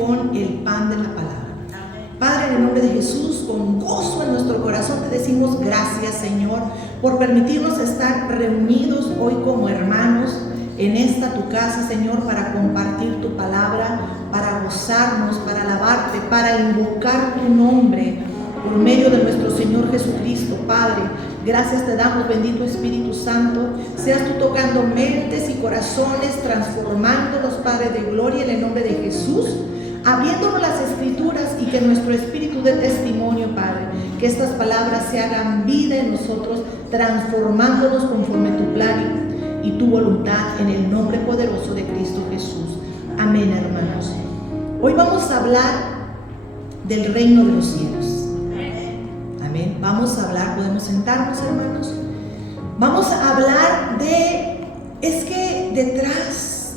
con el pan de la palabra. Padre, en el nombre de Jesús, con gozo en nuestro corazón te decimos gracias, Señor, por permitirnos estar reunidos hoy como hermanos en esta tu casa, Señor, para compartir tu palabra, para gozarnos, para alabarte, para invocar tu nombre por medio de nuestro Señor Jesucristo. Padre, gracias te damos, bendito Espíritu Santo. Seas tú tocando mentes y corazones, transformándolos, Padre de gloria, en el nombre de Jesús, abriéndonos las Escrituras, y que nuestro espíritu dé testimonio, Padre, que estas palabras se hagan vida en nosotros, transformándonos conforme tu plan y tu voluntad, en el nombre poderoso de Cristo Jesús. Amén, hermanos. Hoy vamos a hablar del reino de los cielos. Amén. Vamos a hablar, podemos sentarnos, hermanos. Vamos a hablar es que detrás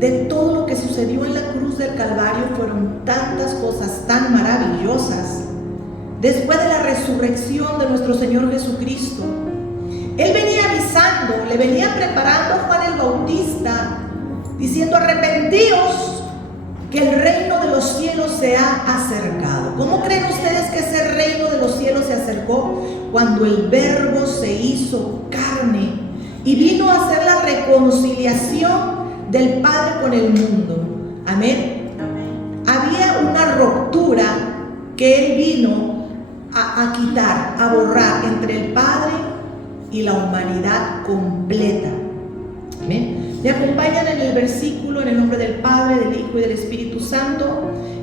de todo lo que sucedió en la cruz del Calvario fueron tantas cosas tan maravillosas. Después de la resurrección de nuestro Señor Jesucristo, Él venía avisando, le venía preparando a Juan el Bautista, diciendo: arrepentíos, que el reino de los cielos se ha acercado. ¿Cómo creen ustedes que ese reino de los cielos se acercó? Cuando el Verbo se hizo carne y vino a hacer la reconciliación del Padre con el mundo. Amén. Amén. Había una ruptura que Él vino a quitar, a borrar entre el Padre y la humanidad completa. Amén. Me acompañan en el versículo, en el nombre del Padre, del Hijo y del Espíritu Santo,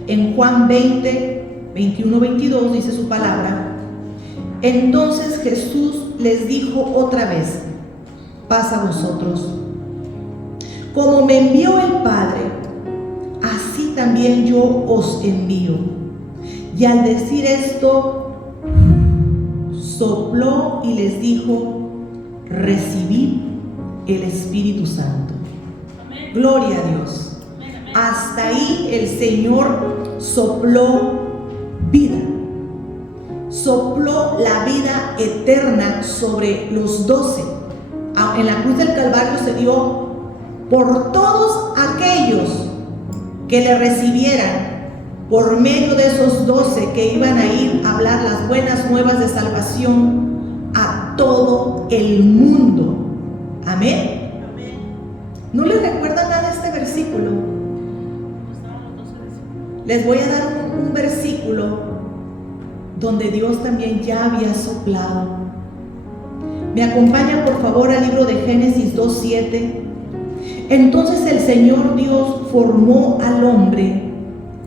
en Juan 20, 21, 22, dice su palabra. Entonces Jesús les dijo otra vez: paz a vosotros. Como me envió el Padre, así también yo os envío. Y al decir esto, sopló y les dijo: recibid el Espíritu Santo. Amén. Gloria a Dios. Amén, amén. Hasta ahí el Señor sopló vida. Sopló la vida eterna sobre los 12. En la cruz del Calvario se dio por todos aquellos que le recibieran, por medio de esos 12 que iban a ir a hablar las buenas nuevas de salvación a todo el mundo. Amén. ¿No les recuerda nada este versículo? Les voy a dar un versículo donde Dios también ya había soplado. Me acompaña por favor al libro de Génesis 2:7. Entonces el Señor Dios formó al hombre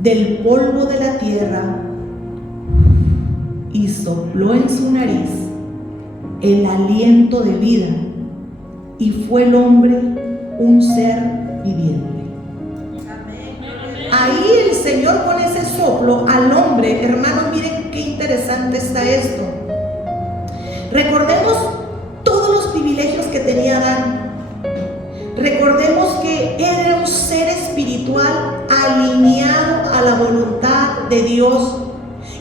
del polvo de la tierra y sopló en su nariz el aliento de vida, y fue el hombre un ser viviente. Ahí el Señor con ese soplo al hombre, hermanos, miren qué interesante está esto. Recordemos todos los privilegios que tenía Adán. Recordemos que él era un ser espiritual alineado a la voluntad de Dios,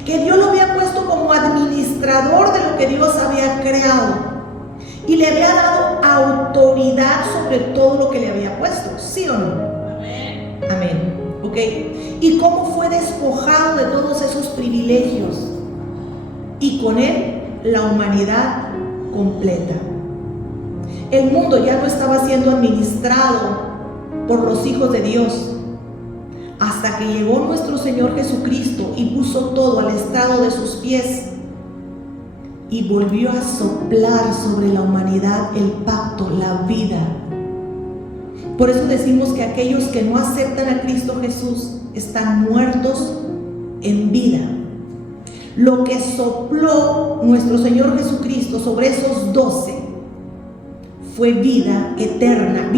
que Dios lo había puesto como administrador de lo que Dios había creado y le había dado autoridad sobre todo lo que le había puesto, ¿sí o no? Amén. Amén. ¿Ok? ¿Y cómo fue despojado de todos esos privilegios? Y con él la humanidad completa. El mundo ya no estaba siendo administrado por los hijos de Dios, hasta que llegó nuestro Señor Jesucristo y puso todo al estrado de sus pies y volvió a soplar sobre la humanidad el pacto, la vida. Por eso decimos que aquellos que no aceptan a Cristo Jesús están muertos en vida. Lo que sopló nuestro Señor Jesucristo sobre esos 12 fue vida eterna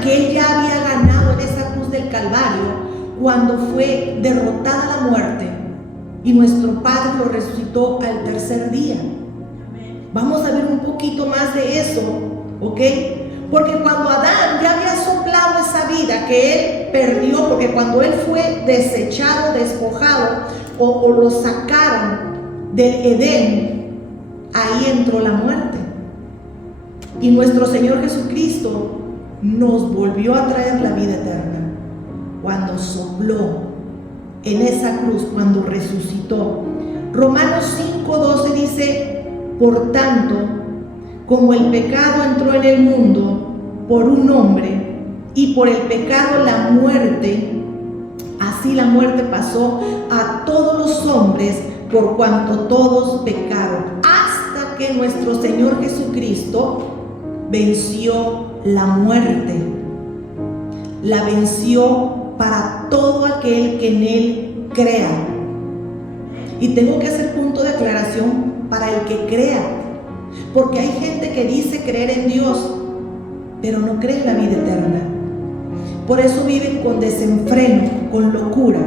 que Él ya había ganado en esa cruz del Calvario cuando fue derrotada la muerte y nuestro Padre lo resucitó al tercer día. Vamos a ver un poquito más de eso, ¿ok? Porque cuando Adán ya había soplado esa vida que él perdió, porque cuando él fue desechado, despojado, o lo sacaron del Edén, ahí entró la muerte. Y nuestro Señor Jesucristo nos volvió a traer la vida eterna. cuando sopló en esa cruz, cuando resucitó. Romanos 5:12 dice: por tanto, como el pecado entró en el mundo por un hombre, y por el pecado la muerte, así la muerte pasó a todos los hombres, por cuanto todos pecaron, hasta que nuestro Señor Jesucristo venció la muerte. La venció para todo aquel que en Él crea. Y tengo que hacer punto de aclaración: para el que crea, porque hay gente que dice creer en Dios, pero no cree en la vida eterna. Por eso viven con desenfreno, con locura,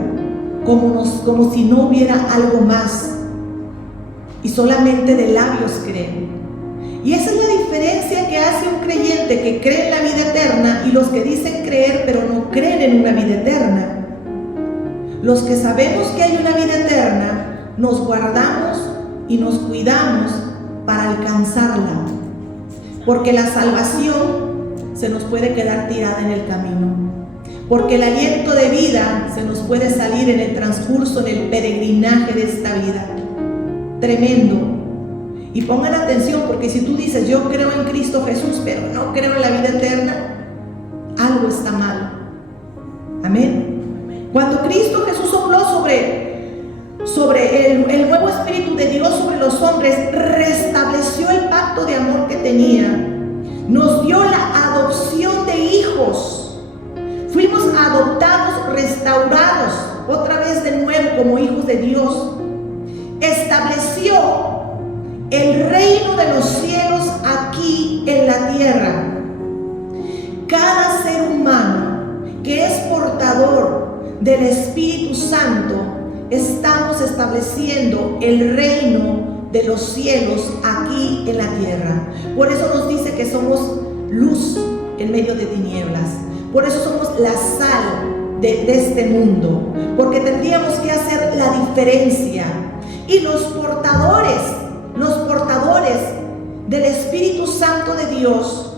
como si no hubiera algo más, y solamente de labios creen. Y esa es la diferencia que hace un creyente que cree en la vida eterna y los que dicen creer pero no creen en una vida eterna. Los que sabemos que hay una vida eterna, nos guardamos y nos cuidamos para alcanzarla, porque la salvación se nos puede quedar tirada en el camino, porque el aliento de vida se nos puede salir en el transcurso, en el peregrinaje de esta vida. Tremendo. Y pongan atención, porque si tú dices yo creo en Cristo Jesús pero no creo en la vida eterna, algo está mal. Amén. Cuando Cristo Jesús sopló sobre el nuevo Espíritu de Dios sobre los hombres, restableció el pacto de amor que tenía, nos dio la adopción de hijos, fuimos adoptados, restaurados otra vez de nuevo como hijos de Dios. Estableció el reino de los cielos aquí en la tierra. Cada ser humano que es portador del Espíritu Santo, estamos estableciendo el reino de los cielos aquí en la tierra. Por eso nos dice que somos luz en medio de tinieblas. Por eso somos la sal de este mundo, porque tendríamos que hacer la diferencia. Y los portadores del Espíritu Santo de Dios,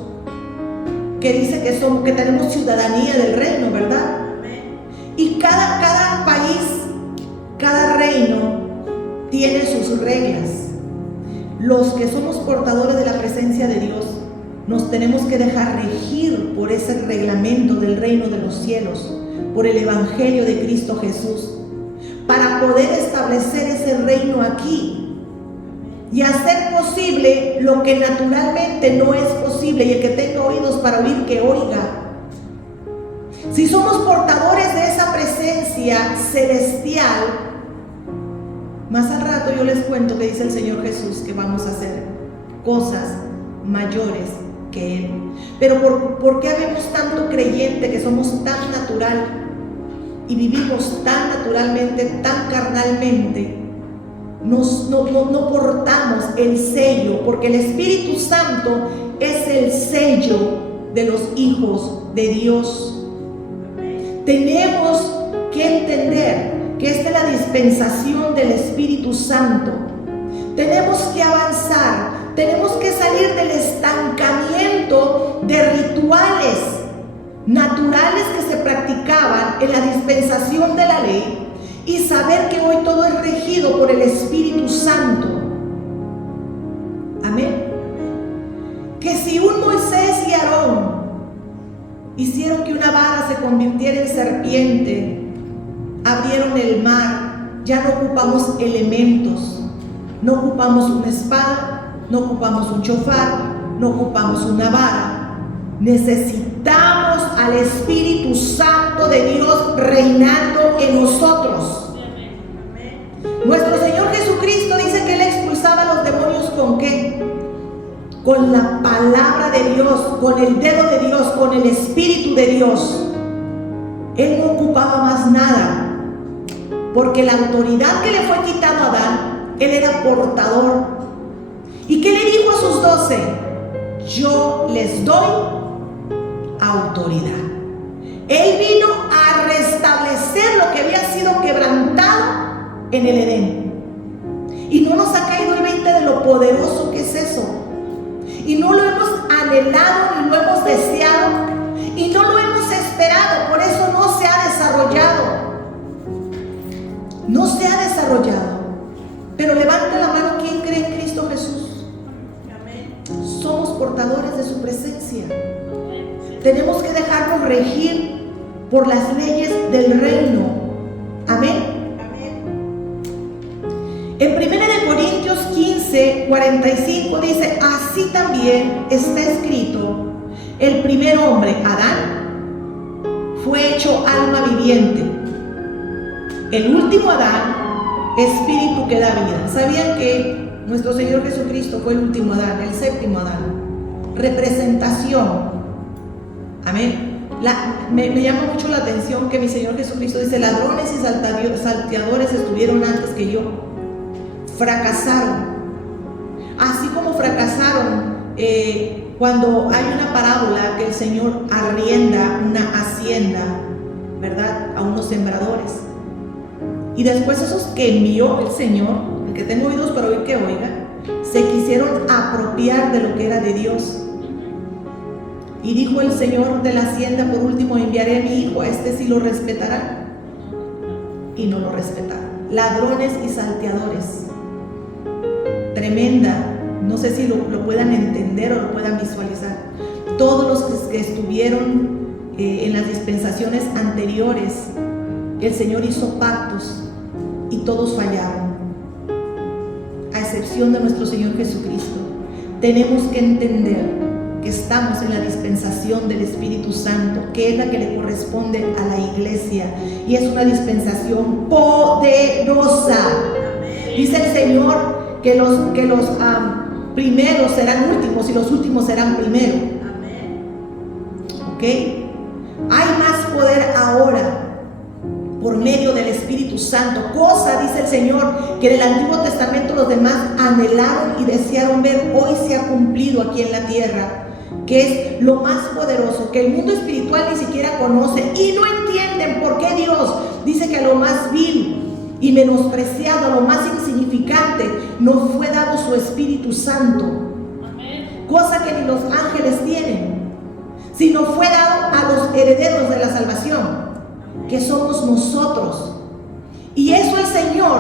que dice que tenemos ciudadanía del reino, ¿verdad? Y cada país, cada reino tiene sus reglas. Los que somos portadores de la presencia de Dios nos tenemos que dejar regir por ese reglamento del reino de los cielos, por el Evangelio de Cristo Jesús, para poder establecer ese reino aquí y hacer posible lo que naturalmente no es posible. Y el que tenga oídos para oír, que oiga. Si somos portadores de esa presencia celestial, más al rato yo les cuento que dice el Señor Jesús que vamos a hacer cosas mayores que Él. Pero ¿por qué habemos tanto creyente que somos tan natural y vivimos tan naturalmente, tan carnalmente? No portamos el sello, porque el Espíritu Santo es el sello de los hijos de Dios. Tenemos que entender que esta es la dispensación del Espíritu Santo. Tenemos que avanzar, tenemos que salir del estancamiento de rituales naturales que se practicaban en la dispensación de la ley y saber que hoy todo es regido por el Espíritu Santo. Amén. Que si un Moisés y Aarón hicieron que una vara se convirtiera en serpiente, abrieron el mar, ya no ocupamos elementos, no ocupamos una espada, no ocupamos un chofar, no ocupamos una vara. Necesitamos al Espíritu Santo de Dios reinando en nosotros. Nuestro Señor Jesucristo dice que Él expulsaba a los demonios ¿con qué? Con la palabra de Dios, con el dedo de Dios, con el Espíritu de Dios. Él no ocupaba más nada, porque la autoridad que le fue quitada a Adán, Él era portador. ¿Y qué le dijo a sus 12? Yo les doy autoridad. Él vino a restablecer lo que había sido quebrantado en el Edén. Y no nos ha caído el 20 de lo poderoso que es eso. Y no lo hemos anhelado, ni lo hemos deseado, y no lo hemos esperado. Por eso no se ha desarrollado no se ha desarrollado. Pero levanta la mano quien cree en Cristo Jesús. Somos portadores de su presencia. Tenemos que dejarnos regir por las leyes del reino. Amén. En 1 Corintios 15, 45 dice: así también está escrito, el primer hombre, Adán, fue hecho alma viviente. El último Adán, espíritu que da vida. ¿Sabían que nuestro Señor Jesucristo fue el último Adán, el séptimo Adán? Representación. Amén. Me llama mucho la atención que mi Señor Jesucristo dice: ladrones y salteadores estuvieron antes que yo. Fracasaron. Así como fracasaron cuando hay una parábola que el Señor arrienda una hacienda, ¿verdad?, a unos sembradores. Y después esos que envió el Señor, el que tenga oídos para oír que oiga, se quisieron apropiar de lo que era de Dios. Y dijo el Señor de la hacienda: por último enviaré a mi hijo, a este sí lo respetará. Y no lo respetaron. Ladrones y salteadores. Tremenda, no sé si lo puedan entender o lo puedan visualizar. Todos los que estuvieron en las dispensaciones anteriores, el Señor hizo pactos y todos fallaron, a excepción de nuestro Señor Jesucristo. Tenemos que entender que estamos en la dispensación del Espíritu Santo, que es la que le corresponde a la iglesia, y es una dispensación poderosa. Dice el Señor que los primeros serán últimos y los últimos serán primeros. ¿Ok? Hay más poder ahora por medio del Espíritu Santo. Cosa, dice el Señor, que en el Antiguo Testamento los demás anhelaron y desearon ver, hoy se ha cumplido aquí en la tierra, que es lo más poderoso, que el mundo espiritual ni siquiera conoce y no entienden por qué Dios dice que a lo más vil y menospreciado, a lo más insignificante, nos fue dado su Espíritu Santo. Amén. Cosa que ni los ángeles tienen, sino fue dado a los herederos de la salvación, que somos nosotros. Y eso el Señor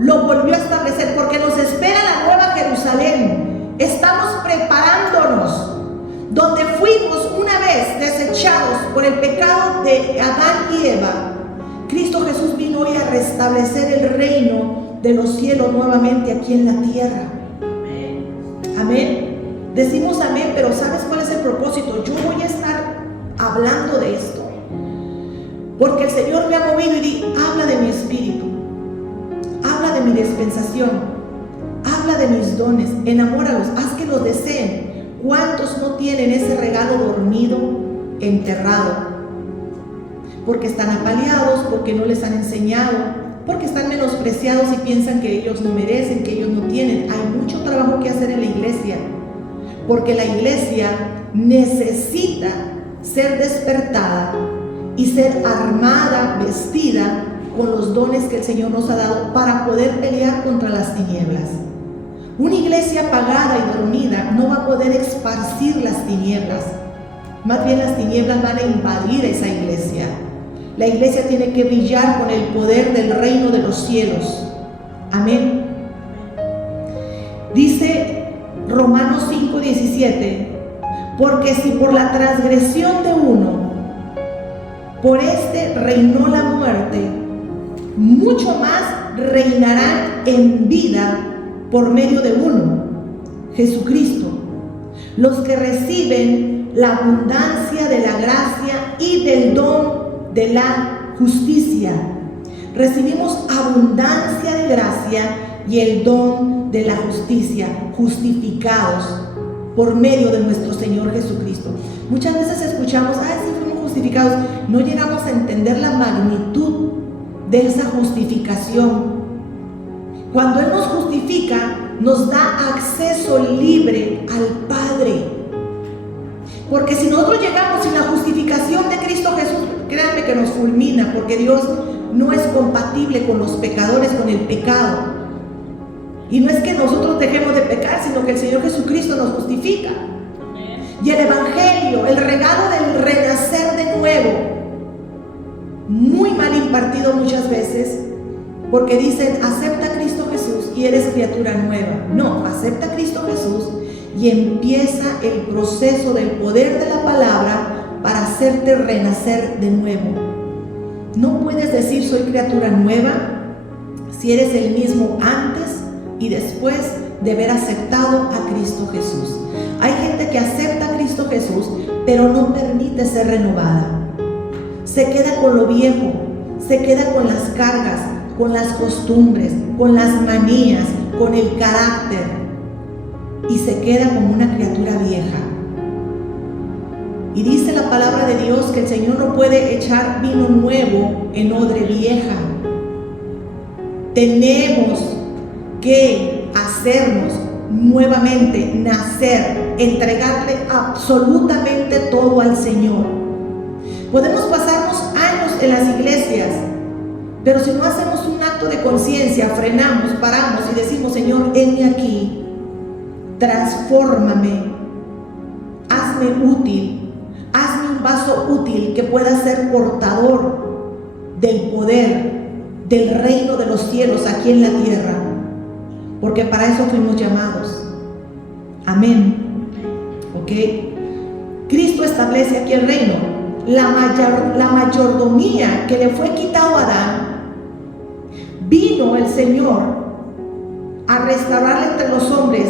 lo volvió a establecer, porque nos espera la nueva Jerusalén. Estamos preparándonos, donde fuimos una vez desechados por el pecado de Adán y Eva. Cristo Jesús vino hoy a restablecer el reino de los cielos nuevamente aquí en la tierra. Amén. Decimos amén, pero ¿sabes cuál es el propósito? Yo voy a estar hablando de esto porque el Señor me ha movido y habla de mi espíritu, habla de mi dispensación, habla de mis dones, enamóralos, haz que los deseen. ¿Cuántos no tienen ese regalo dormido, enterrado? Porque están apaleados, porque no les han enseñado, porque están menospreciados y piensan que ellos no merecen, que ellos no tienen. Hay mucho trabajo que hacer en la iglesia, porque la iglesia necesita ser despertada y ser armada, vestida con los dones que el Señor nos ha dado para poder pelear contra las tinieblas. Una iglesia apagada y dormida no va a poder esparcir las tinieblas. Más bien las tinieblas van a invadir esa iglesia. La iglesia tiene que brillar con el poder del reino de los cielos. Amén. Dice Romanos 5:17: porque si por la transgresión de uno, por este reinó la muerte, mucho más reinarán en vida por medio de uno, Jesucristo, los que reciben la abundancia de la gracia y del don de la justicia. Recibimos abundancia de gracia y el don de la justicia, justificados por medio de nuestro Señor Jesucristo. Muchas veces escuchamos: sí, fuimos justificados. No llegamos a entender la magnitud de esa justificación. Cuando Él nos justifica, nos da acceso libre al Padre. Porque si nosotros llegamos sin la justificación de Cristo Jesús, créanme que nos fulmina, porque Dios no es compatible con los pecadores, con el pecado. Y no es que nosotros dejemos de pecar, sino que el Señor Jesucristo nos justifica. Y el Evangelio, el regalo del renacer de nuevo, muy mal impartido muchas veces, porque dicen, acepta a Cristo Jesús y eres criatura nueva. No, acepta a Cristo Jesús y empieza el proceso del poder de la palabra para hacerte renacer de nuevo. No puedes decir soy criatura nueva si eres el mismo antes y después de haber aceptado a Cristo Jesús. Hay gente que acepta a Cristo Jesús, pero no permite ser renovada. Se queda con lo viejo, se queda con las cargas, con las costumbres, con las manías, con el carácter, y se queda como una criatura vieja. Y dice la palabra de Dios que el Señor no puede echar vino nuevo en odre vieja. Tenemos que hacernos nuevamente nacer, entregarle absolutamente todo al Señor. Podemos pasarnos años en las iglesias, pero si no hacemos un acto de conciencia, frenamos, paramos y decimos, Señor, heme aquí, transfórmame, hazme útil, hazme un vaso útil que pueda ser portador del poder, del reino de los cielos aquí en la tierra, porque para eso fuimos llamados. Amén. ¿Ok? Cristo establece aquí el reino. La mayordomía que le fue quitado a Adán, vino el Señor a restaurarle entre los hombres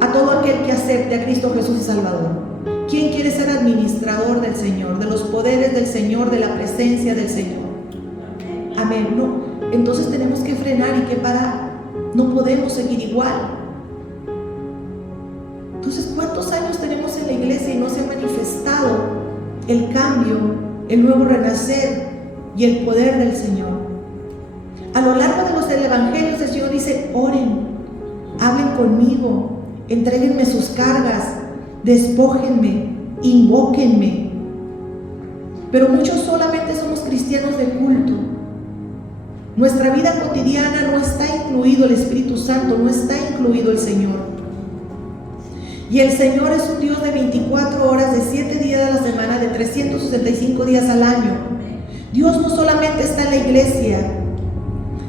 a todo aquel que acepte a Cristo Jesús y Salvador. ¿Quién quiere ser administrador del Señor, de los poderes del Señor, de la presencia del Señor? Amén. No, entonces tenemos que frenar y que parar. No podemos seguir igual. Entonces, ¿cuántos años tenemos en la iglesia y no se ha manifestado el cambio, el nuevo renacer y el poder del Señor? A lo largo de los evangelios el Señor dice, oren, hablen conmigo, entréguenme sus cargas, despójenme, invóquenme. Pero muchos solamente somos cristianos de culto. Nuestra vida cotidiana no está incluido el Espíritu Santo, no está incluido el Señor. Y el Señor es un Dios de 24 horas, de 7 días a la semana, de 365 días al año. Dios no solamente está en la iglesia.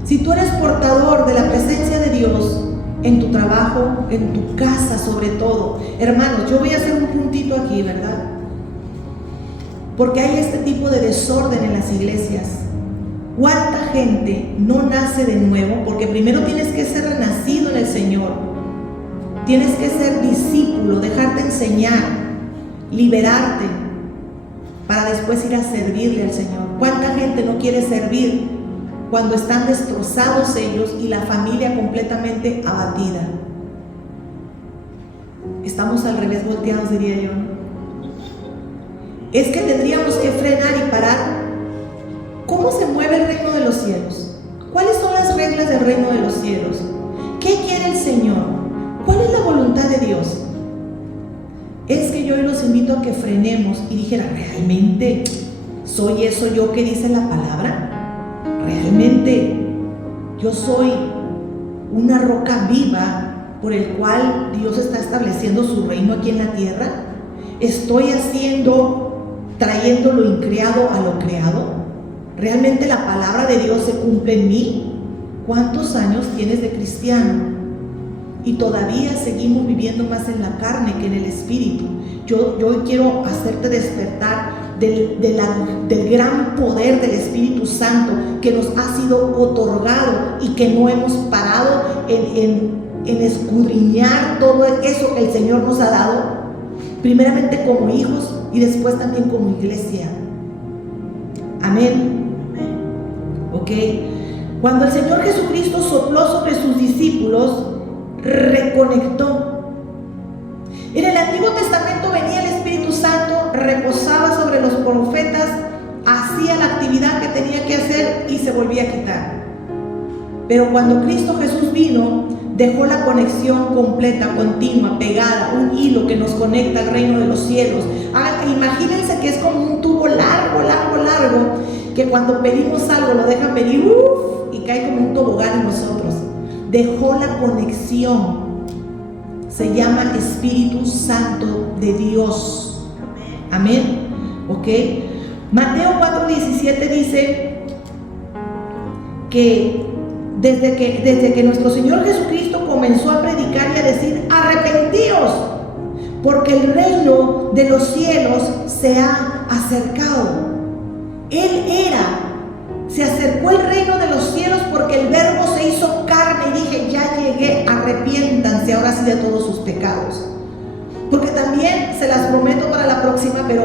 Si tú eres portador de la presencia de Dios en tu trabajo, en tu casa sobre todo. Hermanos, yo voy a hacer un puntito aquí, ¿verdad? Porque hay este tipo de desorden en las iglesias. ¿Cuánta gente no nace de nuevo? Porque primero tienes que ser renacido en el Señor. Tienes que ser discípulo, dejarte enseñar, liberarte, para después ir a servirle al Señor. ¿Cuánta gente no quiere servir cuando están destrozados ellos y la familia completamente abatida? Estamos al revés volteados, diría yo. Es que tendríamos que frenar y parar. ¿Cómo se mueve el reino de los cielos? ¿Cuáles son las reglas del reino de los cielos? ¿Qué quiere el Señor? ¿Cuál es la voluntad de Dios? Es que yo hoy los invito a que frenemos y dijera, ¿realmente soy eso yo que dice la palabra? ¿Realmente yo soy una roca viva por el cual Dios está estableciendo su reino aquí en la tierra? ¿Estoy trayendo lo increado a lo creado? ¿Realmente la palabra de Dios se cumple en mí? ¿Cuántos años tienes de cristiano? Y todavía seguimos viviendo más en la carne que en el espíritu. Yo hoy quiero hacerte despertar del gran poder del Espíritu Santo que nos ha sido otorgado y que no hemos parado en escudriñar todo eso que el Señor nos ha dado, primeramente como hijos y después también como iglesia. Amén. Ok. Cuando el Señor Jesucristo sopló sobre sus discípulos, reconectó. En el Antiguo Testamento venía el Espíritu Santo, reposaba sobre los profetas, hacía la actividad que tenía que hacer y se volvía a quitar. Pero cuando Cristo Jesús vino, dejó la conexión completa, continua, pegada, un hilo que nos conecta al reino de los cielos. Imagínense que es como un tubo largo, que cuando pedimos algo lo deja pedir y cae como un tobogán en nosotros. Dejó la conexión. Se llama Espíritu Santo de Dios. Amén. Ok. Mateo 4:17 dice que desde que nuestro Señor Jesucristo comenzó a predicar y a decir: arrepentíos, porque el reino de los cielos se ha acercado. Se acercó el reino de los cielos porque el Verbo se hizo carne y dije: ya llegué, arrepiéntanse ahora sí de todos sus pecados. Porque también se las prometo para la próxima, pero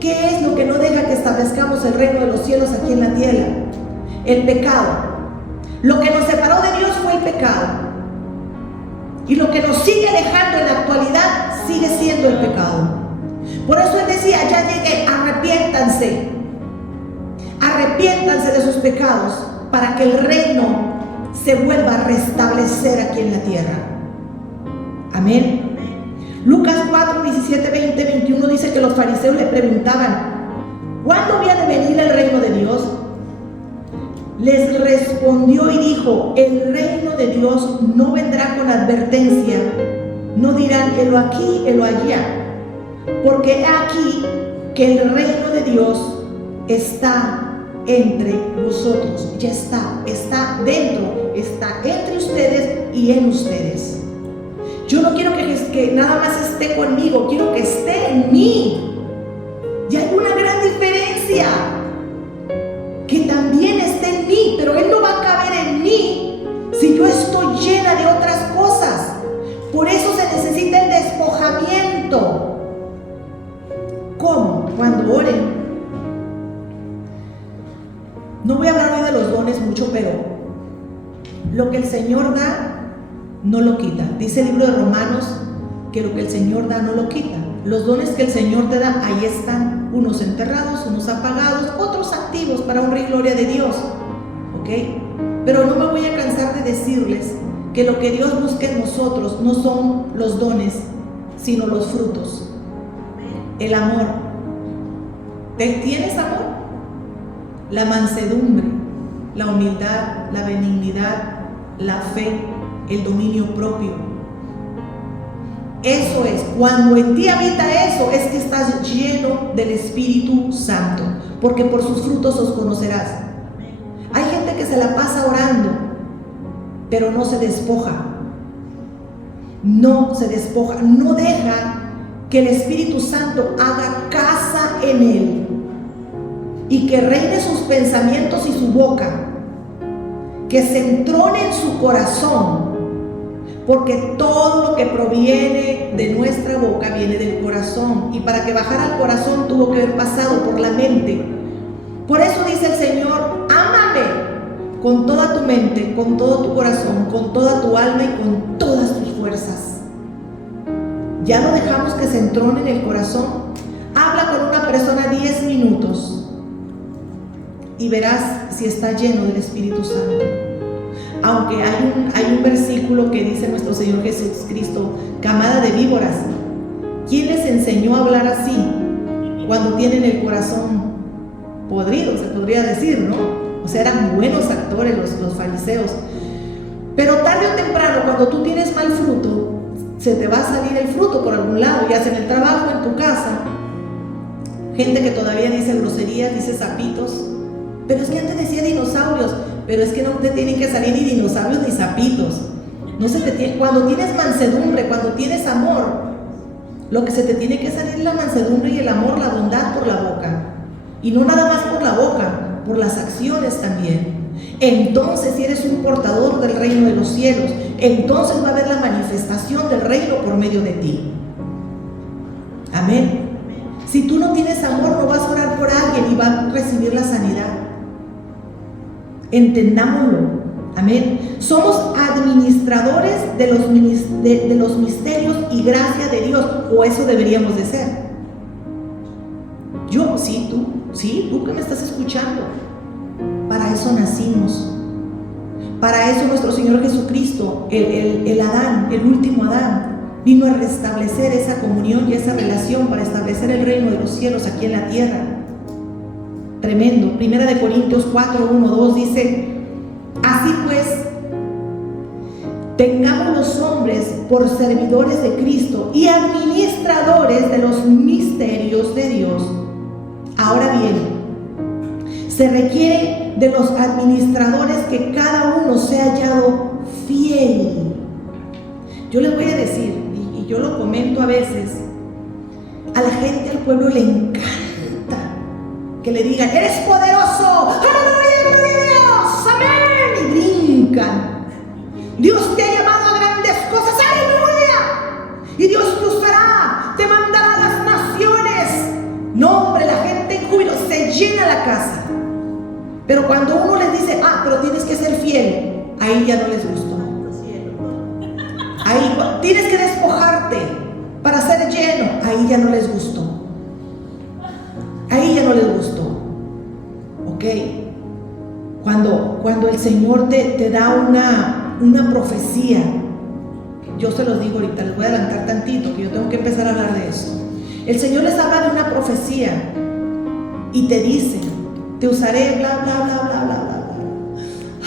¿qué es lo que no deja que establezcamos el reino de los cielos aquí en la tierra? El pecado. Lo que nos separó de Dios fue el pecado. Y lo que nos sigue alejando en la actualidad sigue siendo el pecado. Por eso Él decía: ya llegué, arrepiéntanse. Arrepiéntanse de sus pecados para que el reino se vuelva a restablecer aquí en la tierra. Amén. Lucas 4, 17, 20, 21 dice que los fariseos le preguntaban: ¿cuándo había de venir el reino de Dios? Les respondió y dijo: el reino de Dios no vendrá con advertencia, no dirán helo aquí, helo allá, porque he aquí que el reino de Dios está entre vosotros. Ya está dentro, está entre ustedes y en ustedes. Yo no quiero que nada más esté conmigo, quiero que esté en mí. Y hay una gran diferencia, que también esté en mí, pero Él no va a caber en mí si yo estoy llena de otras cosas. Por eso se necesita el despojamiento. ¿Cómo? Cuando oren. No voy a hablar hoy de los dones mucho, pero lo que el Señor da, no lo quita. Dice el libro de Romanos que lo que el Señor da, no lo quita. Los dones que el Señor te da, ahí están, unos enterrados, unos apagados, otros activos para honra y gloria de Dios. ¿Ok? Pero no me voy a cansar de decirles que lo que Dios busca en nosotros no son los dones, sino los frutos. El amor. ¿Tienes amor? La mansedumbre, la humildad, la benignidad, la fe, el dominio propio. Eso es, cuando en ti habita eso, es que estás lleno del Espíritu Santo, porque por sus frutos os conocerás. Hay gente que se la pasa orando, pero no se despoja. No se despoja, no deja que el Espíritu Santo haga casa en él y que reine sus pensamientos y su boca, que se entrone en su corazón, porque todo lo que proviene de nuestra boca viene del corazón, y para que bajara al corazón tuvo que haber pasado por la mente. Por eso dice el Señor: ámame con toda tu mente, con todo tu corazón, con toda tu alma y con todas tus fuerzas. Ya no dejamos que se entrone en el corazón. Habla con una persona 10 minutos y verás si está lleno del Espíritu Santo. Aunque hay un versículo que dice nuestro Señor Jesucristo: camada de víboras, ¿quién les enseñó a hablar así cuando tienen el corazón podrido? Se podría decir, ¿no? O sea, eran buenos actores los fariseos. Pero tarde o temprano, cuando tú tienes mal fruto, se te va a salir el fruto por algún lado, ya sea en el trabajo, en tu casa. Gente que todavía dice groserías, dice sapitos. Pero es que antes decía dinosaurios. Pero es que no te tienen que salir ni dinosaurios ni sapitos. Cuando tienes mansedumbre, cuando tienes amor, lo que se te tiene que salir es la mansedumbre y el amor, la bondad por la boca. Y no nada más por la boca, por las acciones también. Entonces, si eres un portador del reino de los cielos, entonces va a haber la manifestación del reino por medio de ti. Amén. Si tú no tienes amor, no vas a orar por alguien y va a recibir la sanidad. Entendámoslo. Amén. Somos administradores de los misterios y gracia de Dios, o eso deberíamos de ser. Yo, tú que me estás escuchando, para eso nacimos. Para eso nuestro Señor Jesucristo, el Adán, el último Adán, vino a restablecer esa comunión y esa relación para establecer el reino de los cielos aquí en la tierra. Tremendo. Primera de Corintios 4, 1, 2 dice: así pues, tengamos los hombres por servidores de Cristo y administradores de los misterios de Dios. Ahora bien, Se requiere de los administradores que cada uno sea hallado fiel. Yo les voy a decir, y yo lo comento a veces, a la gente, al pueblo le encanta que le digan: eres poderoso, aleluya, gloria a Dios, amén, y brincan. Dios te ha llamado a grandes cosas, aleluya, y Dios te usará, te mandará a las naciones. No, hombre, la gente en júbilo, se llena la casa. Pero cuando uno les dice: pero tienes que ser fiel, ahí ya no les gustó. Ahí tienes que despojarte para ser lleno, ahí ya no les gustó. Ahí ya no les gustó. ¿Ok? Cuando el Señor te da una profecía, yo se los digo ahorita, les voy a adelantar tantito, que yo tengo que empezar a hablar de eso. El Señor les habla de una profecía y te dice: te usaré, bla, bla, bla, bla, bla, bla, bla.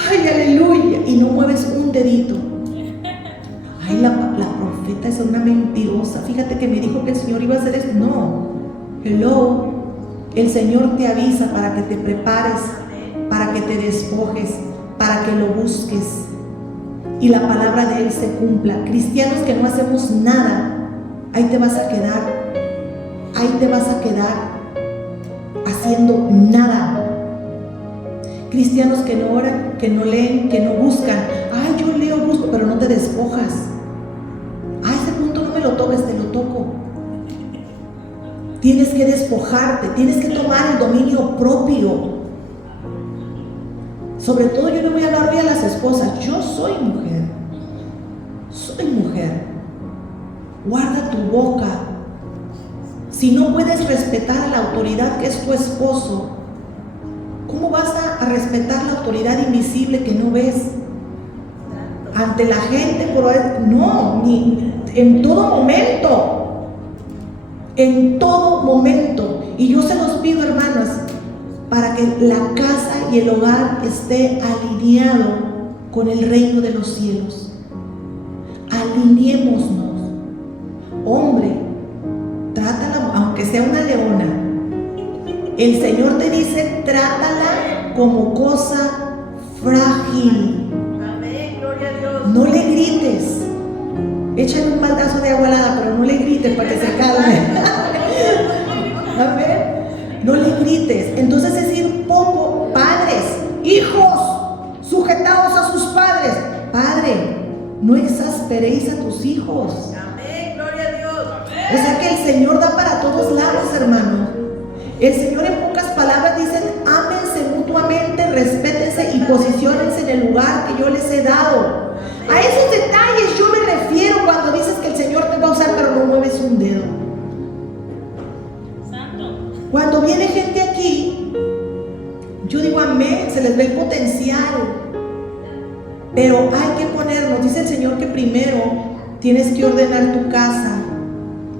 Ay, aleluya. Y no mueves un dedito. Ay, la profeta es una mentirosa. Fíjate que me dijo que el Señor iba a hacer esto. No. Hello. El Señor te avisa para que te prepares, para que te despojes, para que lo busques y la palabra de Él se cumpla. Cristianos que no hacemos nada, ahí te vas a quedar. Ahí te vas a quedar haciendo nada. Cristianos que no oran, que no leen, que no buscan. Ay, yo leo, busco, pero no te despojas. A ese punto no me lo toques, te lo toco. Tienes que despojarte, tienes que tomar el dominio propio. Sobre todo yo le voy a hablar hoy a las esposas. Yo soy mujer. Soy mujer. Guarda tu boca. Si no puedes respetar a la autoridad que es tu esposo, ¿cómo vas a respetar la autoridad invisible que no ves? Ante la gente, no, ni en todo momento. En todo momento. Y yo se los pido, hermanas, para que la casa y el hogar esté alineado con el reino de los cielos. Alineémonos. Hombre, trátala, aunque sea una leona. El Señor te dice: trátala como cosa frágil. Amén, gloria a Dios. No le grites. Échale un baldazo de agua helada, pero no le grites para que se calme. Amén. No le grites. Entonces es ir poco. Padres, hijos, sujetados a sus padres. Padre, no exasperéis a tus hijos. Amén, gloria a Dios. O sea que el Señor da para todos lados, hermanos. El Señor, en pocas palabras, dice: ámense mutuamente, respétense y posiciónense en el lugar que yo les he dado. A esos detalles yo me refiero cuando dices que el Señor te va a usar, pero no mueves un dedo. Cuando viene gente aquí, yo digo amén, se les ve el potencial. Pero hay que ponernos, dice el Señor, que primero tienes que ordenar tu casa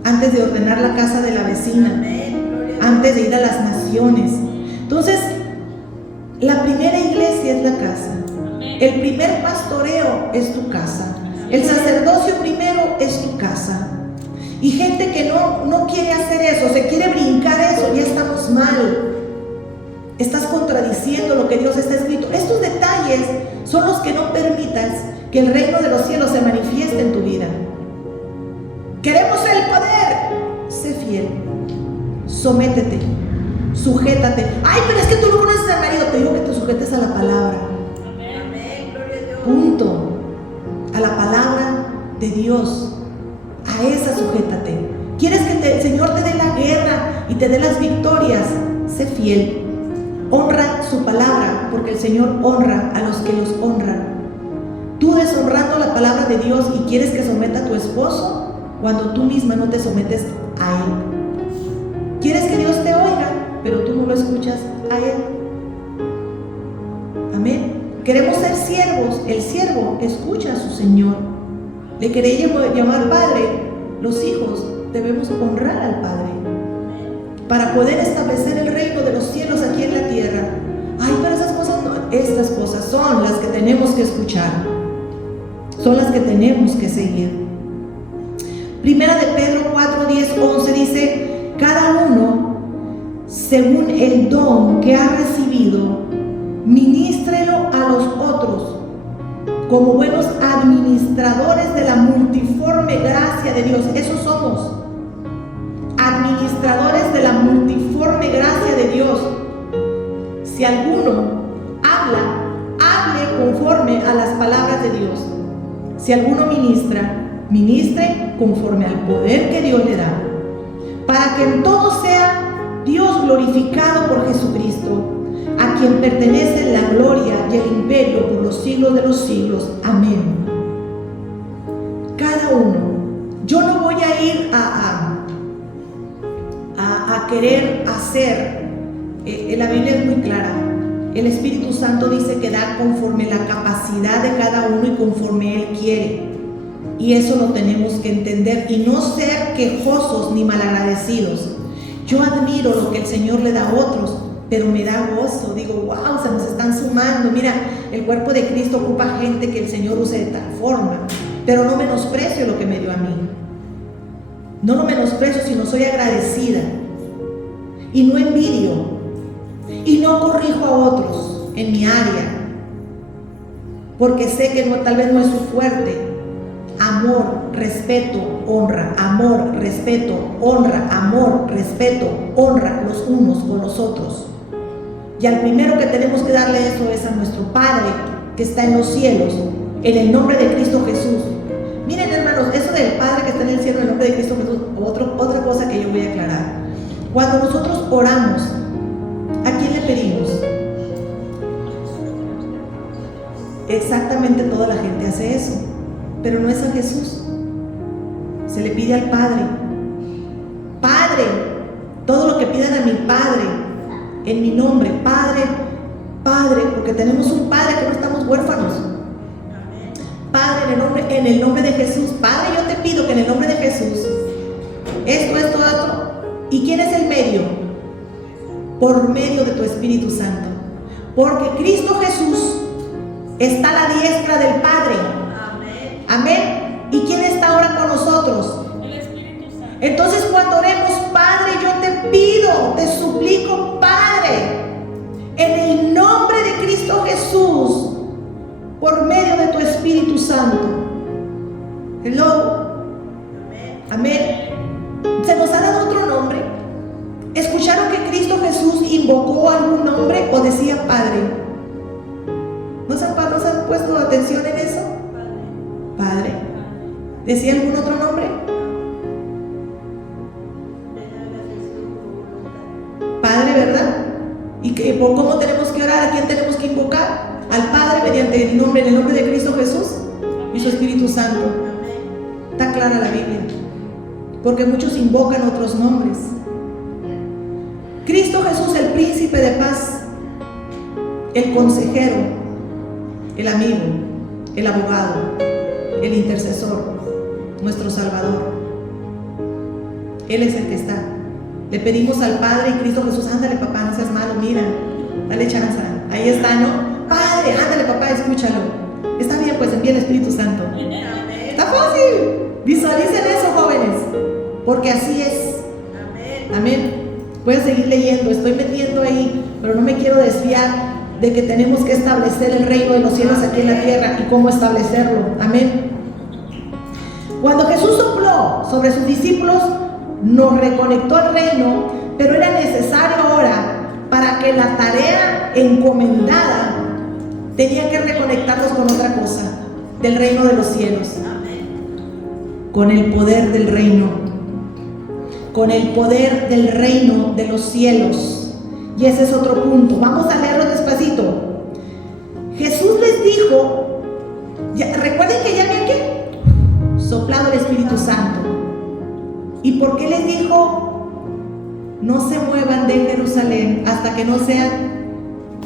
antes de ordenar la casa de la vecina, antes de ir a las naciones. Entonces, la primera iglesia es la casa. El primer pastoreo es tu casa. El sacerdocio primero es tu casa. Y gente que no quiere hacer eso, se quiere brincar eso, ya estamos mal. Estás contradiciendo lo que Dios está escrito. Estos detalles son los que no permitas que el reino de los cielos se manifieste en tu vida. Queremos el poder. Sé fiel. Sométete. Sujétate. Ay, pero es que tú no conoces al marido. Te digo que te sujetes a la palabra. Amén, gloria a Dios. Punto. A la palabra de Dios. A esa sujétate. ¿Quieres que el Señor te dé la guerra y te dé las victorias? Sé fiel. Honra su palabra, porque el Señor honra a los que los honran. Tú deshonrando la palabra de Dios y quieres que someta a tu esposo cuando tú misma no te sometes a él. Quieres que Dios te oiga, pero tú no lo escuchas a él. Amén. Queremos ser siervos. El siervo escucha a su Señor. Le queréis llamar padre. Los hijos debemos honrar al Padre para poder establecer el reino de los cielos aquí en la tierra. Ay, pero esas cosas no. Estas cosas son las que tenemos que escuchar. Son las que tenemos que seguir. Primera de Pedro 4, 10, 11 dice: cada uno según el don que ha recibido, ministrelo a los otros, como buenos administradores de la multiforme gracia de Dios. Eso somos, administradores de la multiforme gracia de Dios. Si alguno habla, hable conforme a las palabras de Dios. Si alguno ministra, ministre conforme al poder que Dios le da, para que en todo sea Dios glorificado por Jesucristo, a quien pertenece la gloria y el imperio por los siglos de los siglos. Amén. Cada uno, yo no voy a ir a querer hacer, la Biblia es muy clara, el Espíritu Santo dice que da conforme la capacidad de cada uno y conforme Él quiere, y eso lo tenemos que entender y no ser quejosos ni malagradecidos. Yo admiro lo que el Señor le da a otros, pero me da gozo, digo, wow, se nos están sumando. Mira, el cuerpo de Cristo ocupa gente que el Señor use de tal forma, pero no menosprecio lo que me dio a mí, no lo menosprecio, sino soy agradecida y no envidio y no corrijo a otros en mi área, porque sé que tal vez no es su fuerte. Amor, respeto, honra, amor, respeto, honra, amor, respeto, honra los unos con los otros. Y al primero que tenemos que darle eso es a nuestro Padre que está en los cielos, en el nombre de Cristo Jesús. Miren, hermanos, eso del Padre que está en el cielo, en el nombre de Cristo Jesús, otra cosa que yo voy a aclarar. Cuando nosotros oramos, ¿a quién le pedimos? Exactamente toda la gente hace eso, pero no es a Jesús. Se le pide al Padre. Padre, todo lo que pidan a mi Padre, en mi nombre, Padre, Padre, porque tenemos un Padre que no estamos huérfanos. Padre, en el nombre de Jesús. Padre, yo te pido que en el nombre de Jesús, esto, otro. ¿Y quién es el medio? Por medio de tu Espíritu Santo. Porque Cristo Jesús está a la diestra del Padre. Amén. ¿Y quién está ahora con nosotros? El Espíritu Santo. Entonces cuando oremos, Padre, yo te pido, te suplico, Padre, en el nombre de Cristo Jesús, por medio de tu Espíritu Santo. Hello. Amén. Se nos ha dado otro nombre. ¿Escucharon que Cristo Jesús invocó algún nombre o decía Padre? ¿No se han puesto atención en eso? Padre. ¿Decía algún otro nombre? Padre, ¿verdad? ¿Y cómo tenemos que orar? ¿A quién tenemos que invocar? Al Padre mediante el nombre, en el nombre de Cristo Jesús y su Espíritu Santo. Está clara la Biblia, porque muchos invocan otros nombres. Cristo Jesús, el príncipe de paz, el consejero, el amigo, el abogado, el intercesor, nuestro Salvador. Él es el que está. Le pedimos al Padre y Cristo Jesús, ándale papá, no seas malo, mira, dale chance. Ahí está, ¿no? Padre, ándale papá, escúchalo. Está bien, pues envía el Espíritu Santo. Está fácil. Visualicen eso, jóvenes, porque así es. Amén. Voy a seguir leyendo, estoy metiendo ahí, pero no me quiero desviar de que tenemos que establecer el reino de los cielos aquí en la tierra y cómo establecerlo. Amén. Cuando Jesús sopló sobre sus discípulos, nos reconectó al reino, pero era necesario ahora, para que la tarea encomendada, tenía que reconectarnos con otra cosa, del reino de los cielos. Con el poder del reino, con el poder del reino de los cielos. Y ese es otro punto. Vamos a leerlo despacito. Jesús les dijo, recuerden que ya había ¿qué? Soplado el Espíritu Santo. ¿Y por qué les dijo? No se muevan de Jerusalén hasta que no sean